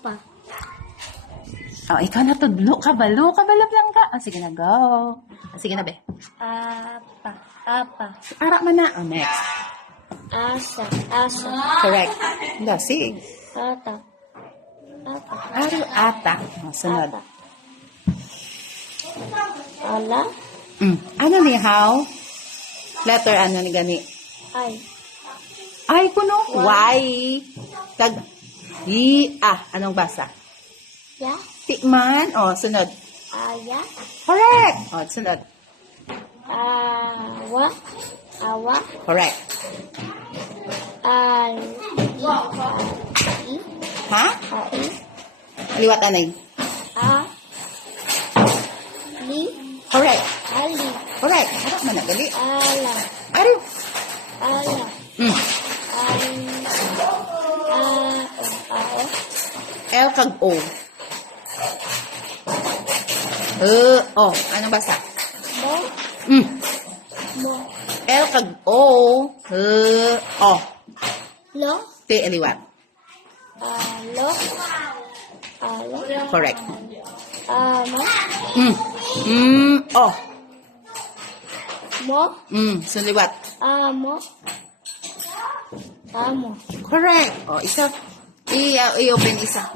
Pa. Oh, ikaw na tudlo ka, balo ka, balablang ka. Oh, sige na, go. Oh, sige na, be. Apa. Apa. Ara man na. Oh, next. Asa. Asa. Correct. Dasig. Ata. Ata. Aro, ata. Oh, sunod. Ata. Ala. Ano ni how? Letter ano ni gani? Ay. Ay, kuno. Y. Tag. Y. Anong basa? Ya. Tikman. Oh, sunod. Aya. Correct. Oh, sunod. Awa. Awa. Correct. Al. I. Ha? Ai. Liwat anay. A. Li. Correct. Ali. Correct. Ano man na gali? Ala. Ari. Ala. Mm. Al. Ao. L kag O. Oh, anong basa? Mo. Mm. Mo. L kag O. O. Lo. T liwat. Alo. Alo. Correct. Ama. O. Mo. Suliwat. Amo. Amo. Correct. Oh, isa. I-open isa.